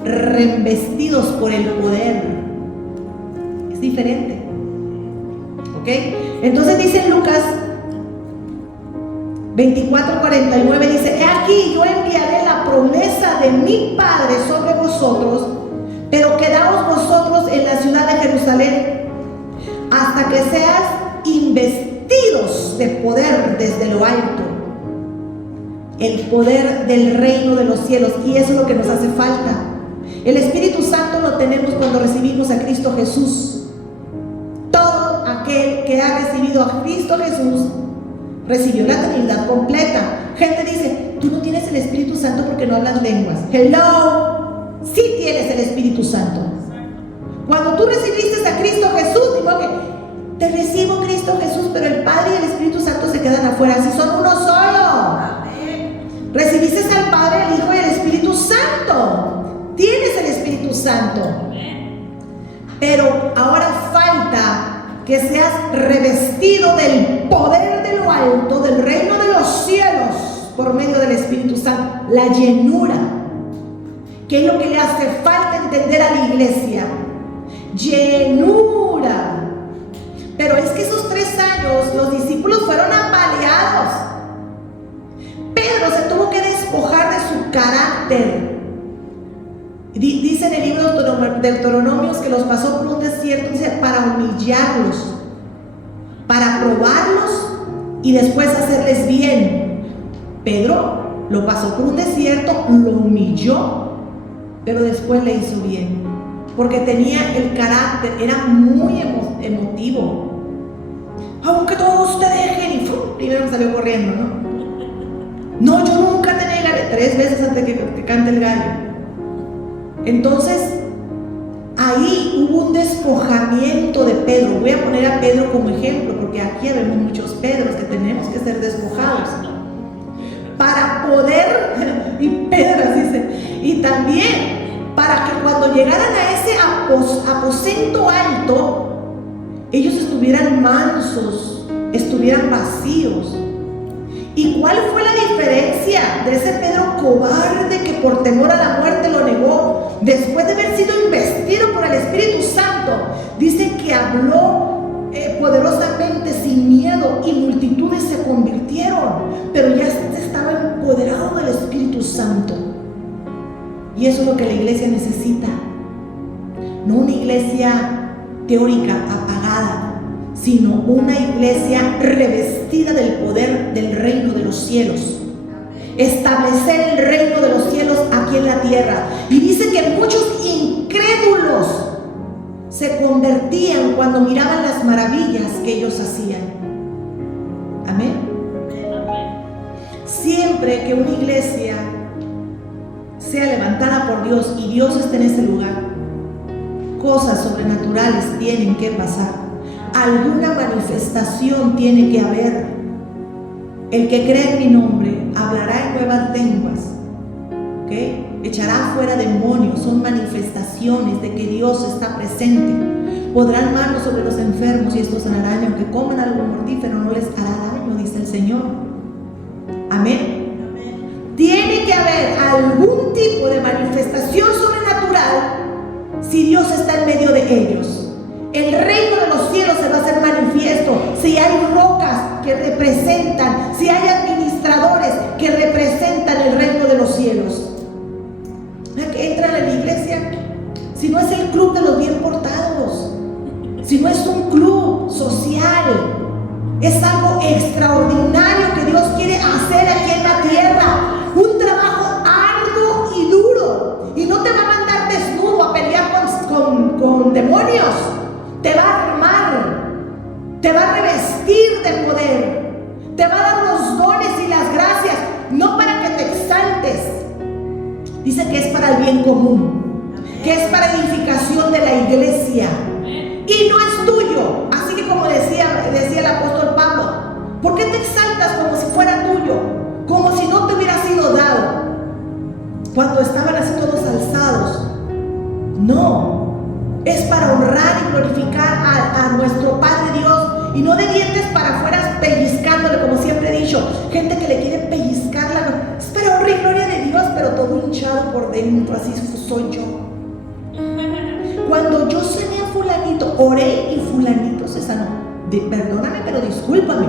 revestidos por el poder. Es diferente. ¿Ok? Entonces dice en Lucas 24:49, dice: he aquí, yo enviaré la promesa de mi Padre sobre vosotros, pero quedaos vosotros en la ciudad de Jerusalén hasta que seas investidos de poder desde lo alto. el poder del reino de los cielos, y eso es lo que nos hace falta. El Espíritu Santo lo tenemos cuando recibimos a Cristo Jesús. Todo aquel que ha recibido a Cristo Jesús recibió la Trinidad completa. Gente dice, tú no tienes el Espíritu Santo porque no hablas lenguas. Hello, sí tienes el Espíritu Santo. Cuando tú recibiste a Cristo Jesús, digo que te recibo Cristo Jesús, pero el Padre y el Espíritu Santo se quedan afuera, si son uno solo. Recibiste al Padre, el Hijo y el Espíritu Santo. Tienes el Espíritu Santo. Pero ahora falta que seas revestido del poder de lo alto, del reino de los cielos, por medio del Espíritu Santo. La llenura, que es lo que le hace falta entender a la iglesia. Llenura. Pero es que esos 3 años los discípulos fueron apaleados. Pedro se tuvo que despojar de su carácter. Dice en el libro de Deuteronomios que los pasó por un desierto, dice, para humillarlos, para probarlos y después hacerles bien. Pedro lo pasó por un desierto, lo humilló, pero después le hizo bien, porque tenía el carácter, era muy emotivo. Aunque todos te dejen, y primero salió corriendo, ¿no? No, yo nunca te negaré, 3 veces antes que cante el gallo. Entonces, ahí hubo un despojamiento de Pedro. Voy a poner a Pedro como ejemplo, porque aquí vemos muchos Pedros que tenemos que ser despojados para poder, y Pedras dice, y también para que cuando llegaran a ese aposento alto, ellos estuvieran mansos, estuvieran vacíos. ¿Y cuál fue la diferencia de ese Pedro cobarde que por temor a la muerte lo negó? Después de haber sido investido por el Espíritu Santo, dice que habló poderosamente, sin miedo, y multitudes se convirtieron, pero ya estaba empoderado del Espíritu Santo. Y eso es lo que la iglesia necesita. No una iglesia teórica, apagada, sino una iglesia revestida del poder del reino de los cielos. Establecer el reino de los cielos aquí en la tierra. Y dice que muchos incrédulos se convertían cuando miraban las maravillas que ellos hacían. Amén. Siempre que una iglesia sea levantada por Dios y Dios esté en ese lugar, cosas sobrenaturales tienen que pasar. Alguna manifestación tiene que haber. El que cree en mi nombre hablará en nuevas lenguas, ¿okay? Echará fuera demonios. Son manifestaciones de que Dios está presente. Podrán manos sobre los enfermos y estos sanarán, y aunque coman algo mortífero no les hará daño, dice el Señor. Amén. Tiene que haber algún tipo de manifestación sobrenatural si Dios está en medio de ellos. El reino de los cielos se va a hacer manifiesto si hay rocas que representan, si hay administradores que representan el reino de los cielos. Que entran a la iglesia, si no es el club de los bien portados, si no es un club social, es algo extraordinario que Dios quiere hacer aquí en la tierra. Un trabajo arduo y duro, y no te va a mandar desnudo a pelear con demonios. Te va a armar, te va a revestir de poder, te va a dar los dones y las gracias, no para que te exaltes. Dice que es para el bien común, que es para edificación de la iglesia, y no es tuyo. Así que como decía el apóstol Pablo, ¿por qué te exaltas como si fuera tuyo? Como si no te hubiera sido dado, cuando estaban así todos alzados. No. Es para honrar y glorificar a nuestro Padre Dios, y no de dientes para afuera pellizcándole, como siempre he dicho. Gente que le quiere pellizcar es para honra y gloria de Dios, pero todo hinchado por dentro. Así soy yo. Cuando yo sané a fulanito, oré y fulanito se sanó. Perdóname, pero discúlpame,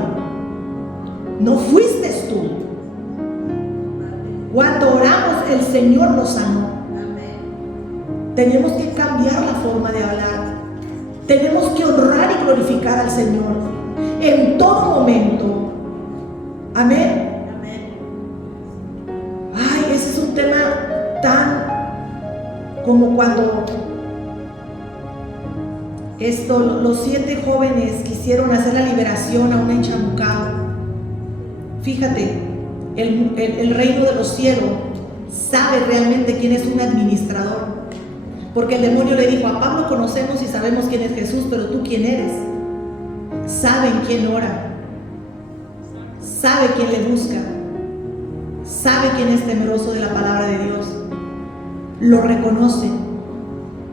no fuiste tú. Cuando oramos, el Señor lo sanó. Tenemos que cambiar la forma de hablar. Tenemos que honrar y glorificar al Señor en todo momento. Amén. tan como cuando los 7 jóvenes quisieron hacer la liberación a un enchamucado. Fíjate, el reino de los cielos sabe realmente quién es un administrador, porque el demonio le dijo: a Pablo conocemos y sabemos quién es Jesús, pero tú quién eres. Saben quién ora, sabe quién le busca, sabe quién es temeroso de la palabra de Dios, lo reconoce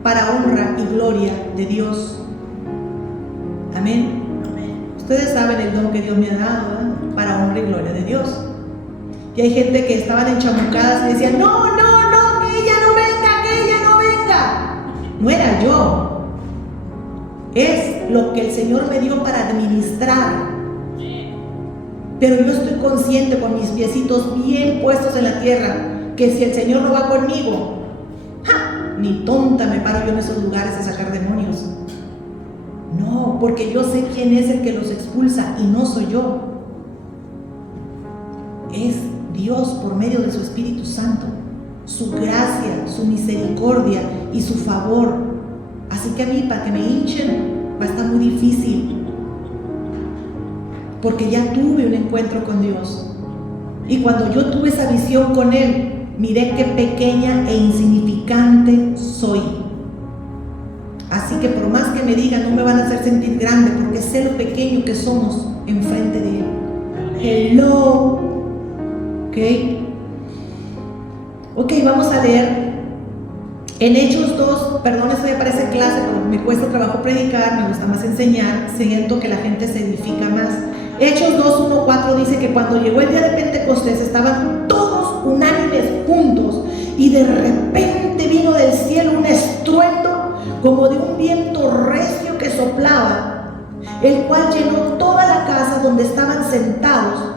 para honra y gloria de Dios. Amén. Ustedes saben el don que Dios me ha dado, ¿verdad? Para honra y gloria de Dios. Y hay gente que estaban enchamucadas y decían: no, que ella no venga, que ella no venga. No era yo, es lo que el Señor me dio para administrar. Pero yo estoy consciente, con mis piecitos bien puestos en la tierra, que si el Señor no va conmigo, ni tonta me paro yo en esos lugares a sacar demonios. No, porque yo sé quién es el que los expulsa y no soy yo. Es Dios por medio de su Espíritu Santo, su gracia, su misericordia y su favor. Así que a mí, para que me hinchen, va a estar muy difícil, porque ya tuve un encuentro con Dios. Y cuando yo tuve esa visión con Él, miré qué pequeña e insignificante soy. Así que por más que me digan, no me van a hacer sentir grande, porque sé lo pequeño que somos enfrente de Él. Hello. Ok, vamos a leer en Hechos 2, perdón, esto ya parece clase, pero me cuesta trabajo predicar, me gusta más enseñar, siento que la gente se edifica más. Hechos 2, 1, 4 dice que cuando llegó el día de Pentecostés estaban todos unánimes juntos, y de repente vino del cielo un estruendo como de un viento recio que soplaba, el cual llenó toda la casa donde estaban sentados.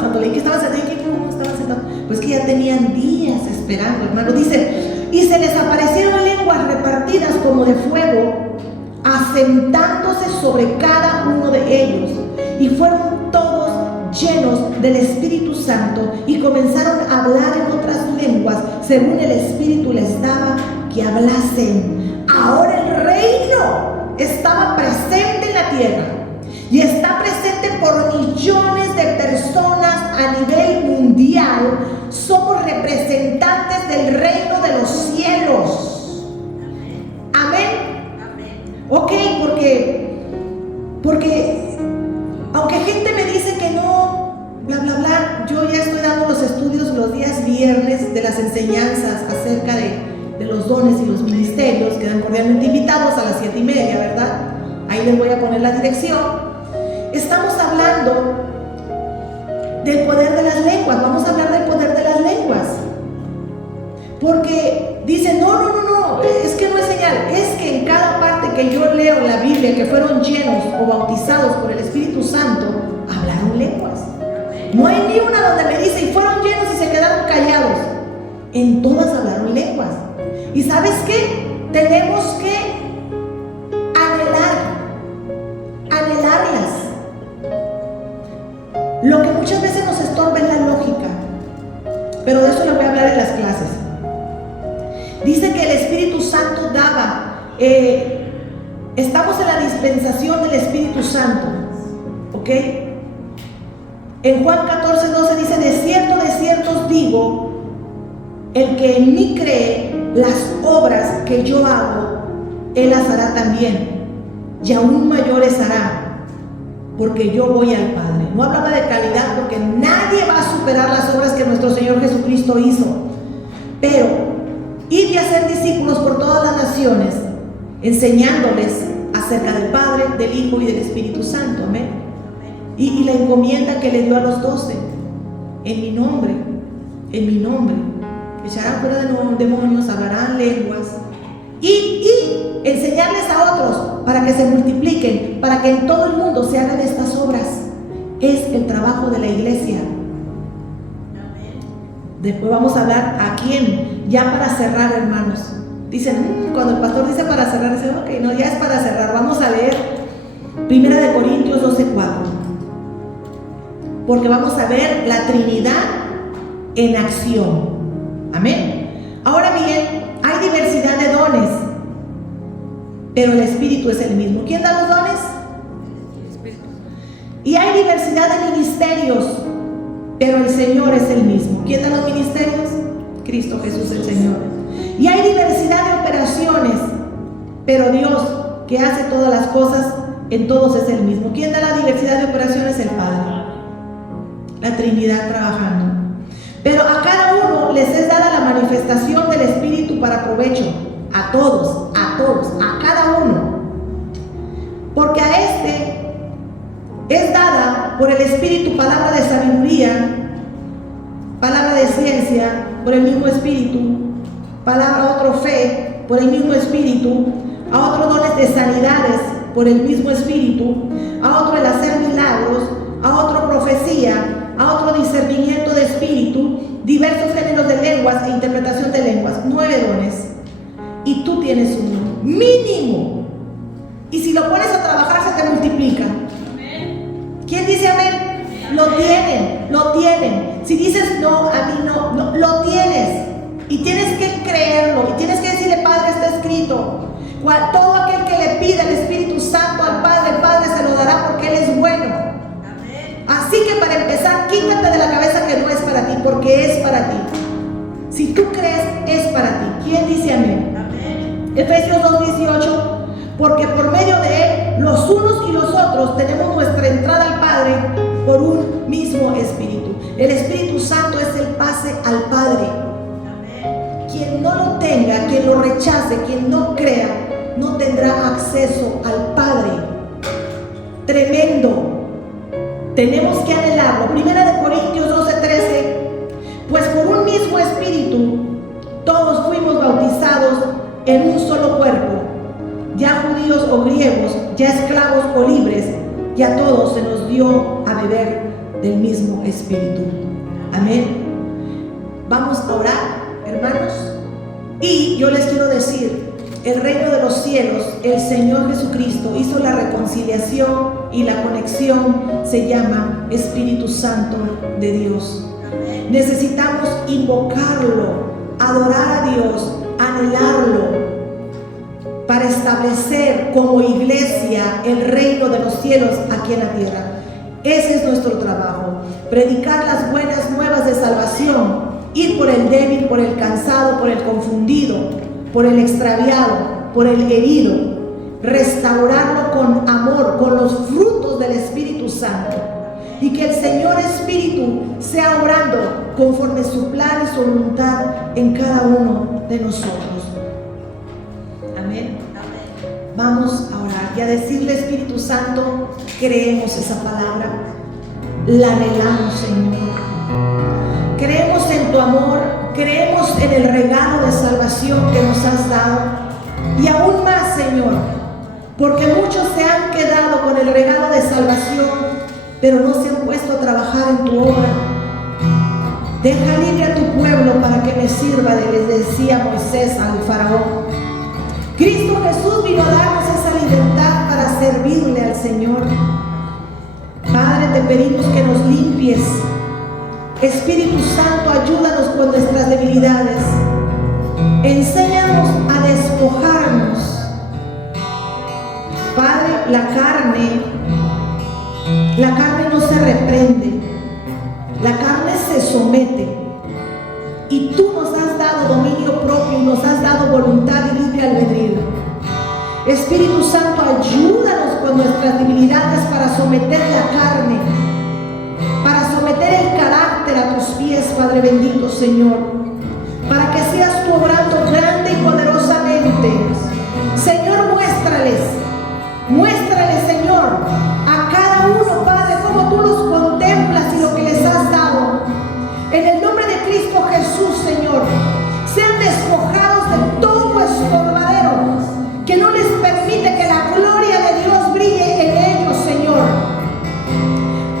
Cuando leí que estaban sentados, ¿cómo estaban sentados? Pues que ya tenían días esperando, hermano. Dice: y se les aparecieron lenguas repartidas como de fuego, asentándose sobre cada uno de ellos, y fueron todos llenos del Espíritu Santo, y comenzaron a hablar en otras lenguas según el Espíritu les daba que hablasen. Ahora el reino estaba presente en la tierra, y está presente por millones de personas a nivel mundial. Somos representantes del reino de los cielos. Amén. Ok, porque aunque gente me dice que no, bla bla bla, yo ya estoy dando los estudios los días viernes de las enseñanzas acerca de los dones y los ministerios. Quedan cordialmente invitados a las 7:30, ¿verdad? Ahí les voy a poner la dirección. Estamos hablando del poder de las lenguas. Vamos a hablar del poder de las lenguas, porque dicen: no, es que no es señal. Es que en cada parte que yo leo en la Biblia que fueron llenos o bautizados por el Espíritu Santo, hablaron lenguas. No hay ni una donde me dice: y fueron llenos y se quedaron callados. En todas hablaron lenguas. ¿Y sabes qué? Tenemos que anhelarlas. Lo que muchas veces nos estorba es la lógica, pero de eso les voy a hablar en las clases. Dice que el Espíritu Santo daba, estamos en la dispensación del Espíritu Santo, ¿ok? En Juan 14:12 dice: de cierto os digo, el que en mí cree, las obras que yo hago, él las hará también, y aún mayores hará, porque yo voy al Padre. No hablaba de calidad, porque nadie va a superar las obras que nuestro Señor Jesucristo hizo. Pero id y hacer discípulos por todas las naciones, enseñándoles acerca del Padre, del Hijo y del Espíritu Santo. Amén. Y la encomienda que le dio a los 12: en mi nombre, echarán fuera de demonios, hablarán lenguas, y enseñarles a otros para que se multipliquen, para que en todo el mundo se hagan estas obras. Es el trabajo de la iglesia. Después vamos a hablar a quién, ya para cerrar, hermanos. Dicen, cuando el pastor dice para cerrar, dicen: ok, no, ya es para cerrar. Vamos a leer 1 Corintios 12:4, porque vamos a ver la Trinidad en acción. Amén. Ahora bien, hay diversidad de dones, pero el Espíritu es el mismo. ¿Quién da los dones? El Espíritu. Y hay diversidad de ministerios, pero el Señor es el mismo. ¿Quién da los ministerios? Cristo Jesús el Señor. Y hay diversidad de operaciones, pero Dios, que hace todas las cosas, en todos es el mismo. ¿Quién da la diversidad de operaciones? El Padre. La Trinidad trabajando. Pero a cada uno les es dada la manifestación del Espíritu para provecho. A todos, a cada uno. Porque a este es dada por el Espíritu palabra de sabiduría, palabra de ciencia, por el mismo Espíritu, palabra a otro fe, por el mismo Espíritu, a otro dones de sanidades, por el mismo Espíritu, a otro el hacer milagros, a otro profecía, a otro discernimiento de espíritu, diversos géneros de lenguas e interpretación de lenguas. 9 dones. Y tú tienes uno, mínimo. Y si lo pones a trabajar se te multiplica. ¿Quién dice amén? Lo tienen. Si dices no, a mí no, lo tienes. Y tienes que creerlo. Y tienes que decirle, Padre, está escrito. Todo aquel que le pida el Espíritu Santo al Padre, el Padre se lo dará porque Él es bueno. Amén. Así que para empezar, quítate de la cabeza que no es para ti, porque es para ti. Si tú crees, es para ti. ¿Quién dice amén? Amén. Efesios 2:18. Porque por medio de Él, los unos y los otros, tenemos nuestra entrada al Padre por un mismo Espíritu. El Espíritu Santo es el pase al Padre. Amén. Quien no lo tenga, quien lo rechace, quien no crea, no tendrá acceso al Padre. Tremendo. Tenemos que anhelarlo. Primera de Corintios 12:13. Pues por un mismo Espíritu, todos fuimos bautizados en un solo cuerpo. Ya judíos o griegos, ya esclavos o libres, y a todos se nos dio a beber del mismo Espíritu. Amén. Vamos a orar, hermanos. Y yo les quiero decir, el reino de los cielos, el Señor Jesucristo hizo la reconciliación y la conexión se llama Espíritu Santo de Dios. Amén. Necesitamos invocarlo, adorar a Dios, anhelarlo, para establecer como iglesia el reino de los cielos aquí en la tierra. Ese es nuestro trabajo. Predicar las buenas nuevas de salvación, ir por el débil, por el cansado, por el confundido, por el extraviado, por el herido, restaurarlo con amor, con los frutos del Espíritu Santo, y que el Señor Espíritu sea obrando conforme su plan y su voluntad en cada uno de nosotros. Amén. Vamos a orar y a decirle, Espíritu Santo, creemos esa palabra, la anhelamos, Señor. Creemos en tu amor, creemos en el regalo de salvación que nos has dado. Y aún más, Señor, porque muchos se han quedado con el regalo de salvación, pero no se han puesto a trabajar en tu obra. Deja libre a tu pueblo para que me sirva, les decía Moisés al faraón. Cristo Jesús vino a darnos esa libertad para servirle al Señor. Padre, te pedimos que nos limpies. Espíritu Santo, ayúdanos con nuestras debilidades. Enséñanos a despojarnos. Padre, la carne no se reprende. La carne se somete. Y tú nos has dado dominio propio y nos has dado voluntad y libre albedrío. Espíritu Santo, ayúdanos con nuestras debilidades para someter la carne, para someter el carácter a tus pies, Padre bendito, Señor, para que seas tú obrando grande y poderosamente. Señor, muéstrales, Señor, a cada uno, Padre, cómo tú los contemplas y lo que les has dado. En el nombre de Cristo Jesús, Señor, sean despojados de todo estornadero que no les permite que la gloria de Dios brille en ellos, Señor.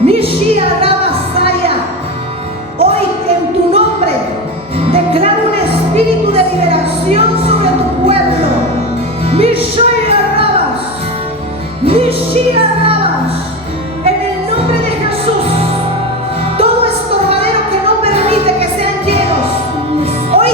Mishia Rabasaya, hoy en tu nombre declaro un espíritu de liberación sobre tu pueblo. Mishia Rabas, Mishia Rabas, en el nombre de Jesús. Todo estornadero que no permite que sean llenos, hoy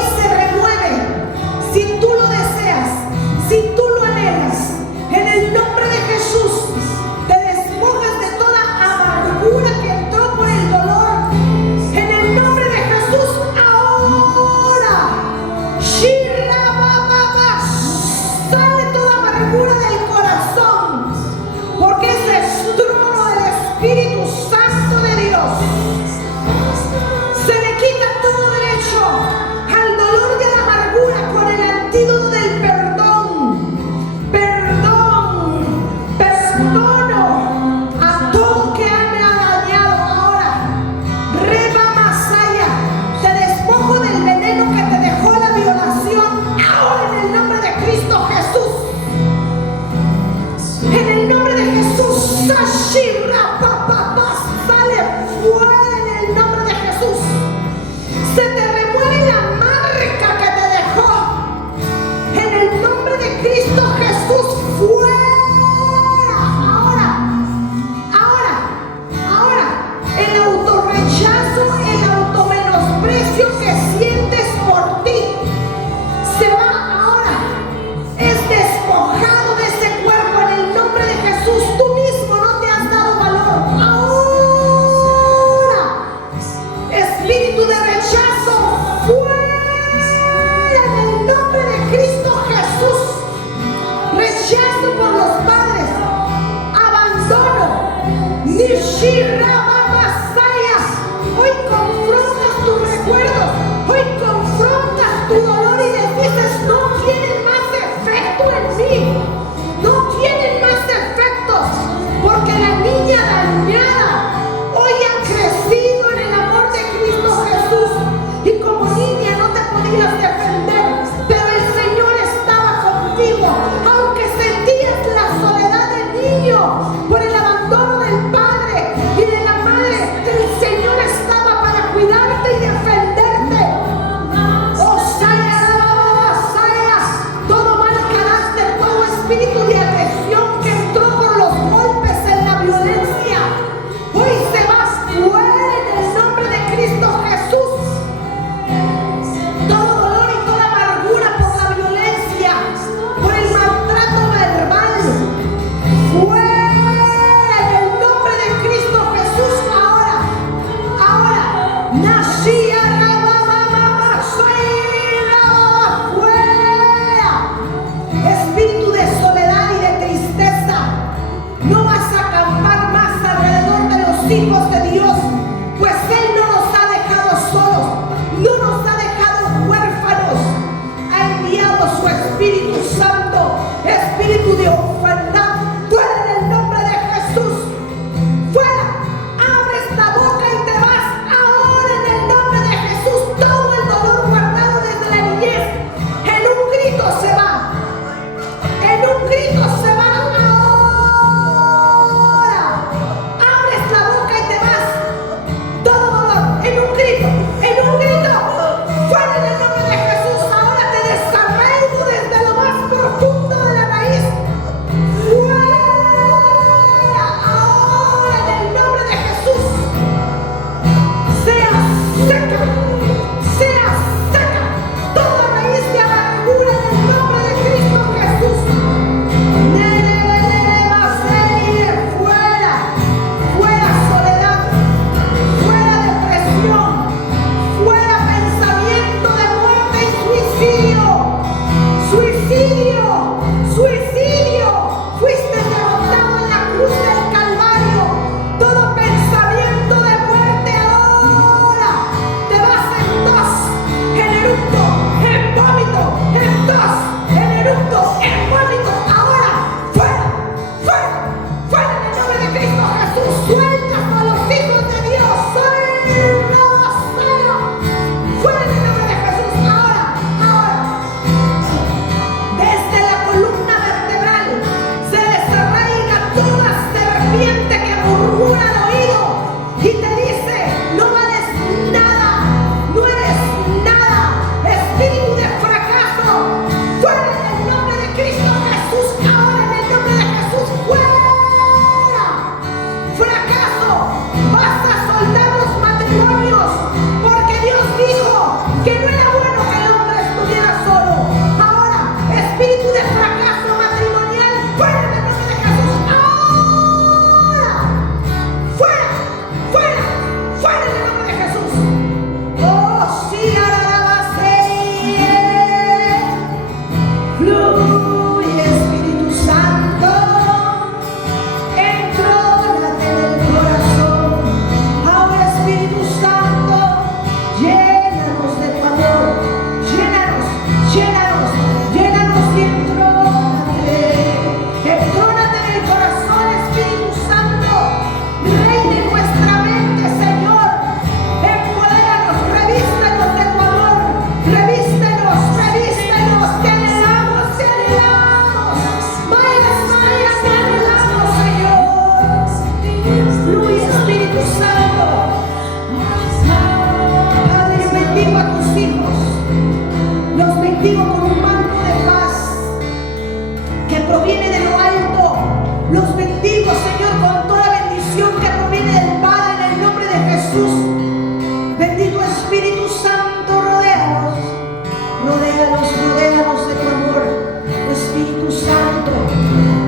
Nacía fuera. Espíritu de soledad y de tristeza, no vas a acampar más alrededor de los hijos de Dios, pues Él no nos ha dejado solos, no nos ha dejado huérfanos, ha enviado su Espíritu Santo, espíritu de orfandad, fuera en el nombre de Jesús, fuera, abres la boca y te vas ahora en el nombre de Jesús. Todo el dolor guardado desde la niñez, en un grito se va, en un grito se va ahora. Abres la boca y te vas, todo dolor, en un grito, fuera en el nombre de Jesús. Ahora te desarraigo desde lo más profundo de la raíz, fuera ahora en el nombre de Jesús. Sea seca, toda raíz de amargura en el nombre de Cristo Jesús. Fuera soledad, fuera depresión, fuera pensamiento de muerte y suicidio. Fuiste derrotado en la cruz del Calvario. Todo pensamiento de muerte ahora te vas en tos, en eructo, en vómito, en tos, en eructo, en vómito. Ahora, fuera en el nombre de Cristo Jesús. Sueltas a los hijos de Dios, suelta, fuera en el nombre de Jesús. Ahora, desde la columna vertebral se desarraiga toda serpiente que murmura al oído y te dice: no vales nada, no eres nada. Espíritu de fracaso, fuera en el nombre de Cristo Jesús. Ahora en el nombre de Jesús, fuera. Fracaso, vas a soltar los matrimonios, porque Dios dijo que no era bueno que el hombre estuviera solo. Ahora, espíritu de fracaso matrimonial, fuera en el nombre de Jesús. Ahora, fuera en el nombre de Jesús. Oh, sí, fluye Espíritu Santo, entrónate en el corazón. Ahora, Espíritu Santo, llénanos de tu amor, llénanos y entrónate en el corazón, Espíritu Santo. Reina en nuestra mente, Señor. Empodéranos, revístenos de tu amor, revístenos, te anhelamos. Vaya, te anhelamos, Señor. Fluye, Espíritu Santo. Padre, bendigo a tus hijos, los bendigo con un manto de paz que proviene de lo alto. Los bendigo, Señor, con toda bendición que proviene del Padre, en el nombre de Jesús. Bendito Espíritu Santo, rodéanos de tu amor. Espíritu Santo,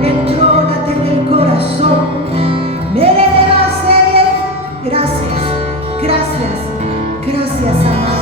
entrónate en el corazón. Gracias, amado.